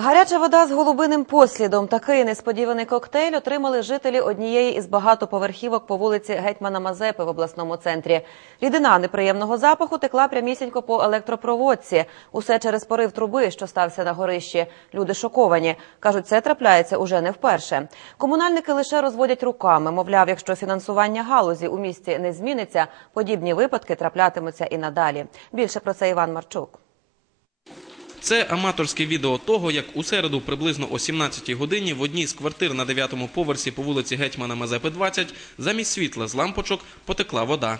Гаряча вода з голубиним послідом. Такий несподіваний коктейль отримали жителі однієї із багатоповерхівок по вулиці Гетьмана Мазепи в обласному центрі. Рідина неприємного запаху текла прямісінько по електропроводці. Усе через порив труби, що стався на горищі. Люди шоковані. Кажуть, це трапляється уже не вперше. Комунальники лише розводять руками. Мовляв, якщо фінансування галузі у місті не зміниться, подібні випадки траплятимуться і надалі. Більше про це Іван Марчук. Це аматорське відео того, як у середу приблизно о 17-й годині в одній з квартир на 9-му поверсі по вулиці Гетьмана Мазепи 20 замість світла з лампочок потекла вода.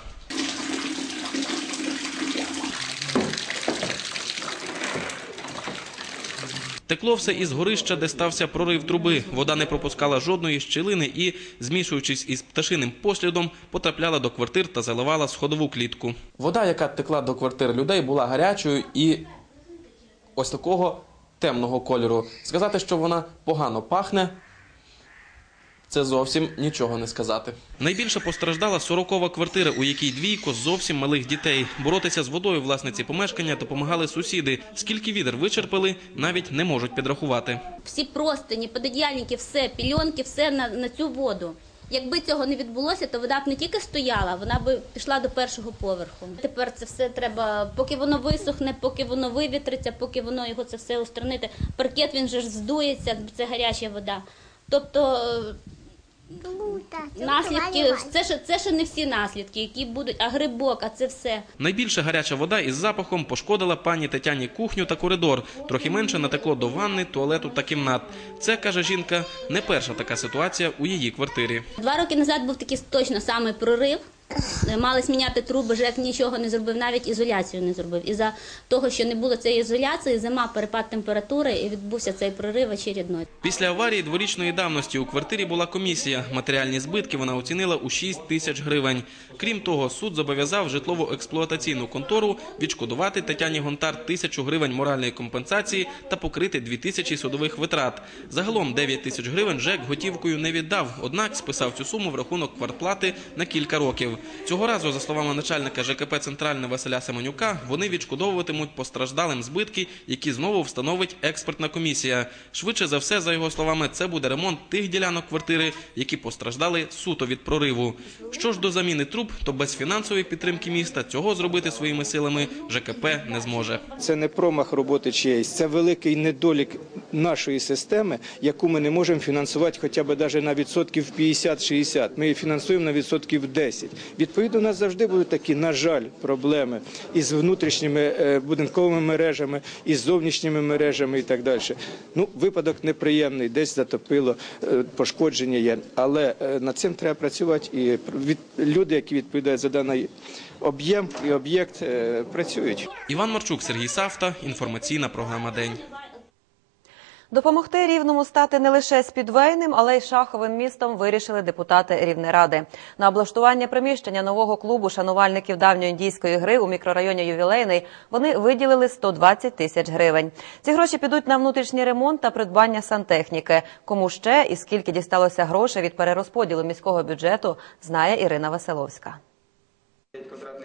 Текло все із горища, де стався прорив труби. Вода не пропускала жодної щілини і, змішуючись із пташиним послідом, потрапляла до квартир та заливала сходову клітку. Вода, яка текла до квартир людей, була гарячою і ось такого темного кольору. Сказати, що вона погано пахне. Це зовсім нічого не сказати. Найбільше постраждала сорокова квартира, у якій двійко зовсім малих дітей. Боротися з водою власниці помешкання допомагали сусіди. Скільки відер вичерпали, навіть не можуть підрахувати. всі простині, пододіяльники, все, пільонки, все на, на цю воду. Якби цього не відбулося, то вода б не тільки стояла, вона б пішла до першого поверху. Тепер це все треба, поки воно висохне, поки воно вивітриться, поки воно його це все устранити. Паркет він же ж здується, це гаряча вода. Тобто е, наслідки, це ще, це ще не всі наслідки, які будуть, а грибок, а це все. Найбільше гаряча вода із запахом пошкодила пані Тетяні кухню та коридор. Трохи менше натекло до ванни, туалету та кімнат. Це каже жінка, не перша така ситуація у її квартирі. Два роки назад був такий точно самий прорив. Мали зміняти труби, ЖЕК нічого не зробив, навіть ізоляцію не зробив. Із-за того, що не було цієї ізоляції, зима, перепад температури і відбувся цей прорив очередной. Після аварії дворічної давності у квартирі була комісія. Матеріальні збитки вона оцінила у 6 тисяч гривень. Крім того, суд зобов'язав житлово-експлуатаційну контору відшкодувати Тетяні Гонтар тисячу гривень моральної компенсації та покрити 2 тисячі судових витрат. Загалом 9 тисяч гривень ЖЕК готівкою не віддав, однак списав цю суму в рахунок квартплати на кілька років. Цього разу, за словами начальника ЖКП Центральне Василя Семенюка, вони відшкодовуватимуть постраждалим збитки, які знову встановить експертна комісія. Швидше за все, за його словами, це буде ремонт тих ділянок квартири, які постраждали суто від прориву. Що ж до заміни труб, то без фінансової підтримки міста цього зробити своїми силами ЖКП не зможе. Це не промах роботи чиєїсь, це великий недолік нашої системи, яку ми не можемо фінансувати хоча б навіть на відсотків 50-60. Ми її фінансуємо на відсотків 10. Відповідно, у нас завжди будуть такі, на жаль, проблеми із внутрішніми е, будинковими мережами, із зовнішніми мережами і так далі. Ну, випадок неприємний, десь затопило, е, пошкодження є. Але е, над цим треба працювати. І люди, які відповідають за даний об'єм і об'єкт, працюють. Іван Марчук, Сергій Савта. Інформаційна програма День. Допомогти рівному стати не лише спідвейним, але й шаховим містом вирішили депутати Рівнеради. На облаштування приміщення нового клубу шанувальників давньої індійської гри у мікрорайоні Ювілейний вони виділили 120 тисяч гривень. Ці гроші підуть на внутрішній ремонт та придбання сантехніки. Кому ще і скільки дісталося грошей від перерозподілу міського бюджету, знає Ірина Василовська.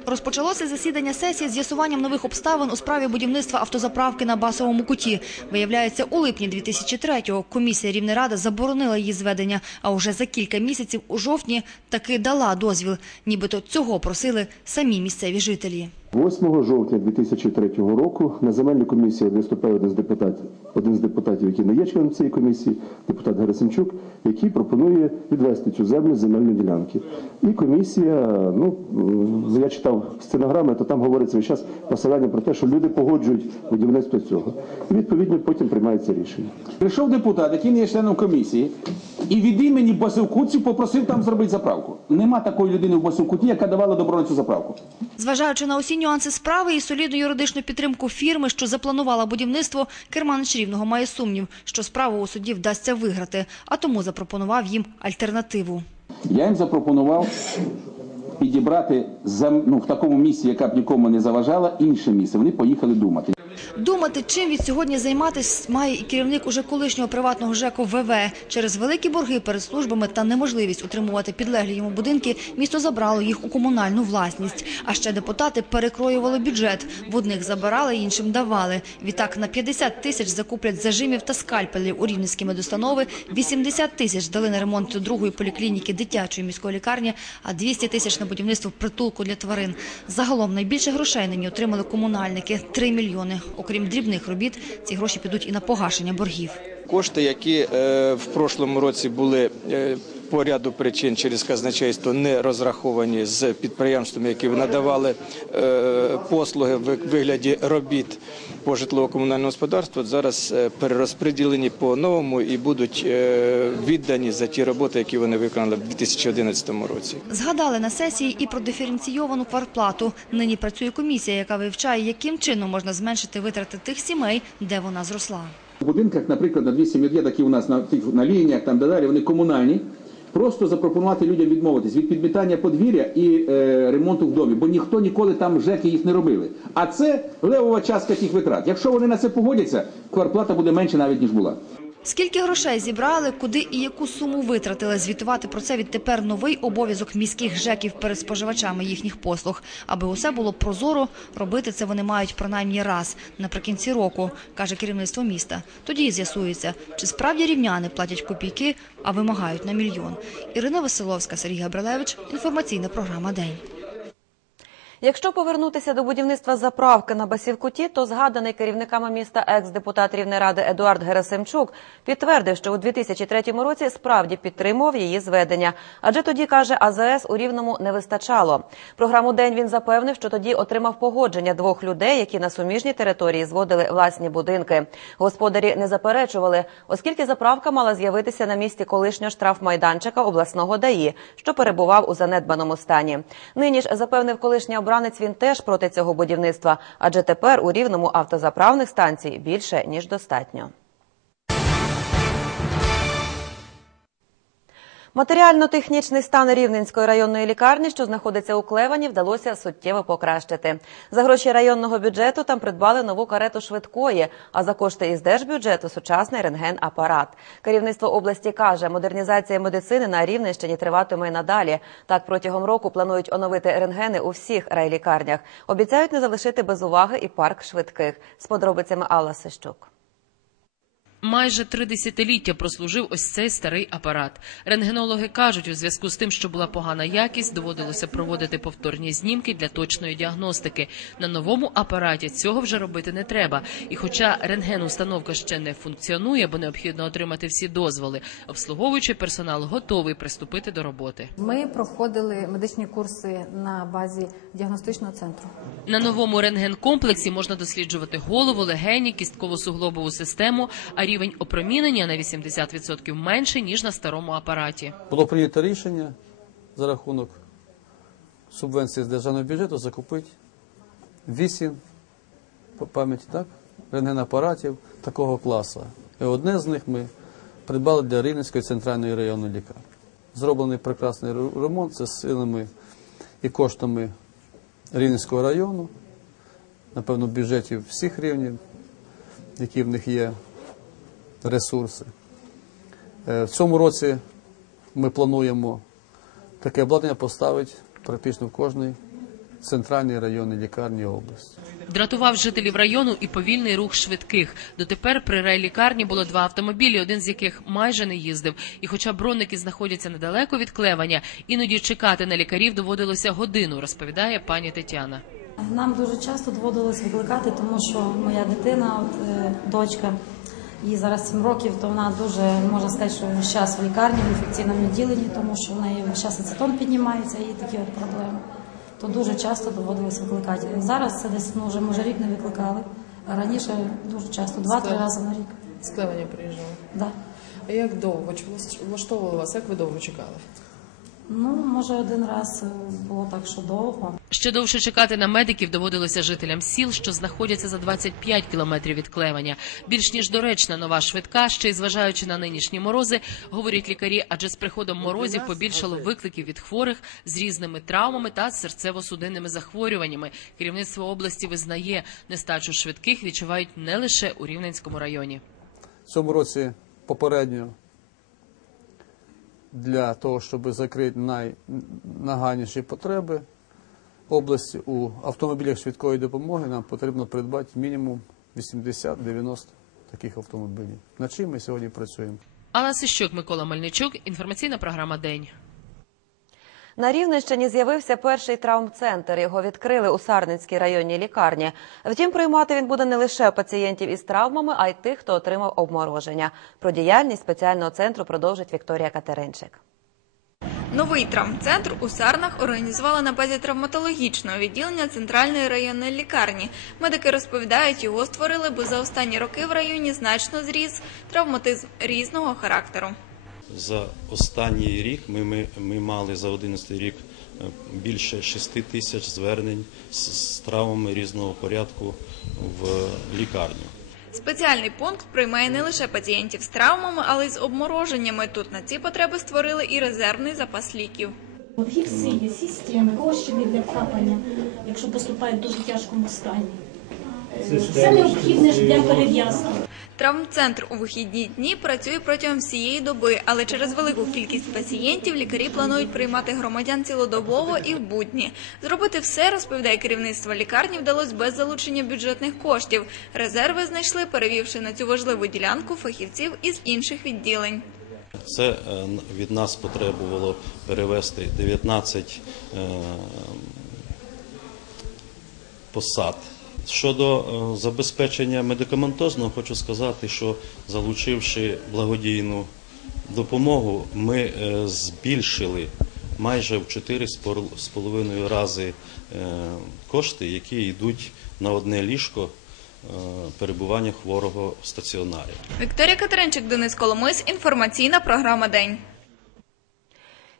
Розпочалося засідання сесії з з'ясуванням нових обставин у справі будівництва автозаправки на Басовому куті. Виявляється, у липні 2003-го комісія Рівнерада заборонила її зведення, а уже за кілька місяців у жовтні таки дала дозвіл. Нібито цього просили самі місцеві жителі. 8 жовтня 2003 року на земельній комісії виступає один з депутатів, один з депутатів, який не є членом цієї комісії, депутат Герасимчук, який пропонує відвести цю землю з земельної ділянки. І комісія, ну я читав стенограми, то там говориться весь час посилання про те, що люди погоджують будівництво цього. І відповідно потім приймається рішення. Прийшов депутат, який не є членом комісії, і від імені Басилкутців попросив там зробити заправку. Нема такої людини в Басилкуті, яка давала добро на цю заправку. Зважаючи на усі нюанси справи і солідну юридичну підтримку фірми, що запланувала будівництво, Керманич Рівного має сумнів, що справу у суді вдасться виграти, а тому запропонував їм альтернативу. Я їм запропонував підібрати ну, в такому місці, яка б нікому не заважала, інше місце. Вони поїхали думати. Думати, чим від сьогодні займатися, має і керівник уже колишнього приватного ЖЕКу ВВ. Через великі борги перед службами та неможливість утримувати підлеглі йому будинки, місто забрало їх у комунальну власність. А ще депутати перекроювали бюджет. В одних забирали, іншим давали. Відтак на 50 тисяч закуплять зажимів та скальпелів у рівненські медустанови, 80 тисяч дали на ремонт другої поліклініки дитячої міської лікарні, а 200 тисяч на будівництво притулку для тварин. Загалом найбільше грошей нині отримали комунальники – 3 мільйони. Окрім дрібних робіт, ці гроші підуть і на погашення боргів. Кошти, які е, в прошлому році були е, по ряду причин через казначейство не розраховані з підприємствами, які надавали е, послуги в вигляді робіт по житлово-комунальному господарству, зараз е, перерозподілені по новому і будуть е, віддані за ті роботи, які вони виконали в 2011 році. Згадали на сесії і про диференційовану квартплату. Нині працює комісія, яка вивчає, яким чином можна зменшити витрати тих сімей, де вона зросла. У будинках, наприклад, на 200 є такі у нас на, тих, на лініях, там далі, вони комунальні. Просто запропонувати людям відмовитись від підмітання подвір'я і е, ремонту в домі, бо ніхто ніколи там ЖЕКи їх не робили. А це левова частка тих витрат. Якщо вони на це погодяться, квартплата буде менше навіть ніж була. Скільки грошей зібрали, куди і яку суму витратили, звітувати про це відтепер новий обов'язок міських ЖЕКів перед споживачами їхніх послуг. Аби усе було прозоро, робити це вони мають принаймні раз наприкінці року, каже керівництво міста. Тоді і з'ясується, чи справді рівняни платять копійки, а вимагають на мільйон. Ірина Василовська, Сергій Габрилевич. Інформаційна програма День. Якщо повернутися до будівництва заправки на Басівкуті, то згаданий керівниками міста екс-депутат Рівнеради Едуард Герасимчук підтвердив, що у 2003 році справді підтримував її зведення, адже тоді каже АЗС у Рівному не вистачало. Програму день він запевнив, що тоді отримав погодження двох людей, які на суміжній території зводили власні будинки. Господарі не заперечували, оскільки заправка мала з'явитися на місці колишнього штрафмайданчика обласного ДАІ, що перебував у занедбаному стані. Нині ж запевнив колишній обранець, він теж проти цього будівництва, адже тепер у рівному автозаправних станцій більше ніж достатньо. Матеріально-технічний стан Рівненської районної лікарні, що знаходиться у Клевані, вдалося суттєво покращити. За гроші районного бюджету там придбали нову карету швидкої, а за кошти із держбюджету сучасний рентген-апарат. Керівництво області каже, модернізація медицини на Рівненщині триватиме й надалі. Так протягом року планують оновити рентгени у всіх райлікарнях. Обіцяють не залишити без уваги і парк швидких. З подробицями Алла Сищук. Майже три десятиліття прослужив ось цей старий апарат. Рентгенологи кажуть, у зв'язку з тим, що була погана якість, доводилося проводити повторні знімки для точної діагностики. На новому апараті цього вже робити не треба. І хоча рентген-установка ще не функціонує, бо необхідно отримати всі дозволи, обслуговуючий персонал готовий приступити до роботи. Ми проходили медичні курси на базі діагностичного центру. На новому рентген-комплексі можна досліджувати голову, легені, кістково-суглобову систему, а рівень опромінення на 80% менше, ніж на старому апараті. Було прийнято рішення за рахунок субвенції з державного бюджету закупити 8 по пам'яті так, рентгенапаратів такого класу. І одне з них ми придбали для Рівненської центральної районної лікарні. Зроблений прекрасний ремонт це силами і коштами Рівненського району, напевно, бюджетів всіх рівнів, які в них є ресурси. Е, В цьому році ми плануємо таке обладнання поставити практично в кожній центральній районній лікарні області. Дратував жителів району і повільний рух швидких. Дотепер при райлікарні було два автомобілі, один з яких майже не їздив. І хоча бронники знаходяться недалеко від клевання, іноді чекати на лікарів доводилося годину, розповідає пані Тетяна. Нам дуже часто доводилось викликати, тому що моя дитина, от, е, дочка, їй зараз 7 років, то вона дуже можна сказати, що весь час в лікарні, в інфекційному відділенні, тому що в неї весь час ацетон піднімається і такі от проблеми. То дуже часто доводилось викликати. Зараз це десь ну, вже може рік не викликали. А раніше дуже часто, два-три рази на рік. З приїжджали? приїжджали. Да. А як довго? Чи влаштовували вас? Як ви довго чекали? Ну, може, один раз е, було так, що довго. Ще довше чекати на медиків доводилося жителям сіл, що знаходяться за 25 кілометрів від Клевеня. Більш ніж доречна нова швидка, ще й зважаючи на нинішні морози, говорять лікарі, адже з приходом морозів побільшало викликів від хворих з різними травмами та серцево-судинними захворюваннями. Керівництво області визнає, нестачу швидких відчувають не лише у Рівненському районі. В цьому році попередньо для того, щоб закрити найнагальніші потреби області у автомобілях швидкої допомоги нам потрібно придбати мінімум 80-90 таких автомобілів. На чим ми сьогодні працюємо? Алла Сищук, Микола Мельничук. Інформаційна програма День. На Рівненщині з'явився перший травмцентр. Його відкрили у Сарненській районній лікарні. Втім, приймати він буде не лише пацієнтів із травмами, а й тих, хто отримав обмороження. Про діяльність спеціального центру продовжить Вікторія Катеринчик. Новий травмцентр у Сарнах організували на базі травматологічного відділення центральної районної лікарні. Медики розповідають, його створили, бо за останні роки в районі значно зріс травматизм різного характеру. За останній рік ми, ми, ми мали за 11 рік е, більше 6 тисяч звернень з, з травмами різного порядку в лікарню. Спеціальний пункт приймає не лише пацієнтів з травмами, але й з обмороженнями. Тут на ці потреби створили і резервний запас ліків. В гіпсі є системи, розчини для капання, якщо поступають в дуже тяжкому стані. Все необхідне ж для перев'язки. Травмцентр у вихідні дні працює протягом всієї доби, але через велику кількість пацієнтів лікарі планують приймати громадян цілодобово і в будні. Зробити все, розповідає керівництво лікарні, вдалося без залучення бюджетних коштів. Резерви знайшли, перевівши на цю важливу ділянку фахівців із інших відділень. Це е, від нас потребувало перевести 19 е, посад. Щодо е, забезпечення медикаментозного, хочу сказати, що залучивши благодійну допомогу, ми е, збільшили майже в 4,5 рази е, кошти, які йдуть на одне ліжко перебування хворого в стаціонарі. Вікторія Катеринчик, Денис Коломис. Інформаційна програма День.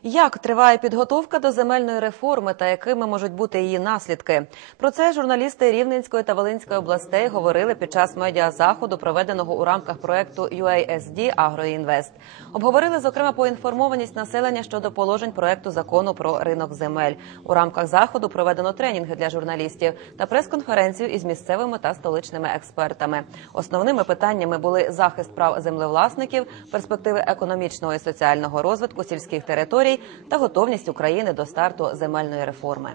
Як триває підготовка до земельної реформи та якими можуть бути її наслідки? Про це журналісти Рівненської та Волинської областей говорили під час медіазаходу, проведеного у рамках проекту UASD «Агроінвест». Обговорили зокрема поінформованість населення щодо положень проекту закону про ринок земель. У рамках заходу проведено тренінги для журналістів та прес-конференцію із місцевими та столичними експертами. Основними питаннями були захист прав землевласників, перспективи економічного і соціального розвитку сільських територій та готовність України до старту земельної реформи.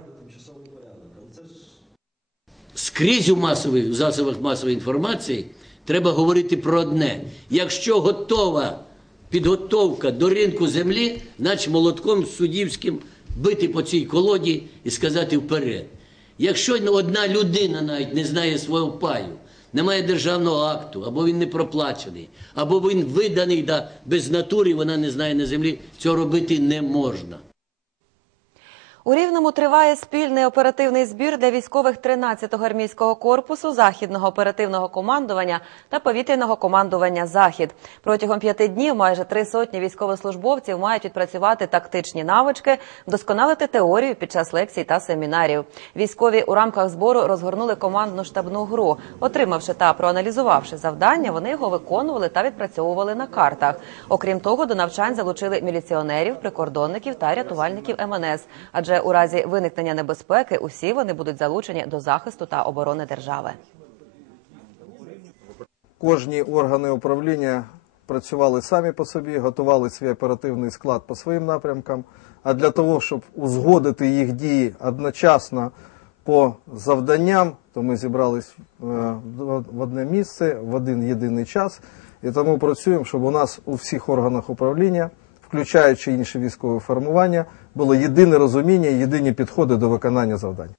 Скрізь у масових засобах масової інформації треба говорити про одне: якщо готова підготовка до ринку землі, значить молотком суддівським бити по цій колоді і сказати вперед. Якщо одна людина навіть не знає свого паю, немає державного акту, або він не проплачений, або він виданий да, без натури, вона не знає на землі, цього робити не можна. У Рівному триває спільний оперативний збір для військових 13-го армійського корпусу, західного оперативного командування та повітряного командування Захід. Протягом п'яти днів майже три сотні військовослужбовців мають відпрацювати тактичні навички, вдосконалити теорію під час лекцій та семінарів. Військові у рамках збору розгорнули командну штабну гру. Отримавши та проаналізувавши завдання, вони його виконували та відпрацьовували на картах. Окрім того, до навчань залучили міліціонерів, прикордонників та рятувальників МНС. Адже у разі виникнення небезпеки усі вони будуть залучені до захисту та оборони держави. Кожні органи управління працювали самі по собі, готували свій оперативний склад по своїм напрямкам. А для того, щоб узгодити їх дії одночасно по завданням, то ми зібрались е, в одне місце в один єдиний час. І тому працюємо, щоб у нас у всіх органах управління, включаючи інші військові формування, було єдине розуміння, єдині підходи до виконання завдань.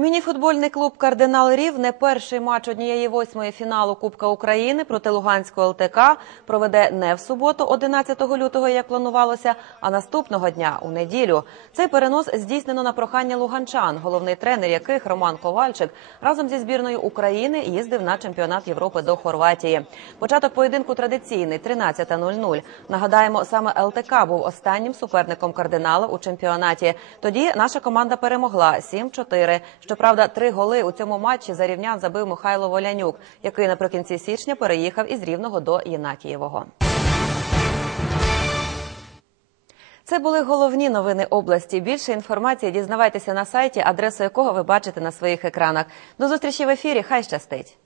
Мініфутбольний клуб Кардинал Рівне перший матч однієї восьмої фіналу Кубка України проти Луганського ЛТК проведе не в суботу, 11 лютого, як планувалося, а наступного дня у неділю. Цей перенос здійснено на прохання луганчан, головний тренер яких Роман Ковальчик разом зі збірною України їздив на чемпіонат Європи до Хорватії. Початок поєдинку традиційний 13.00. Нагадаємо, саме ЛТК був останнім суперником кардинала у чемпіонаті. Тоді наша команда перемогла 7-4. Щоправда, три голи у цьому матчі за рівнян забив Михайло Волянюк, який наприкінці січня переїхав із Рівного до Єнакієвого. Це були головні новини області. Більше інформації дізнавайтеся на сайті, адресу якого ви бачите на своїх екранах. До зустрічі в ефірі. Хай щастить.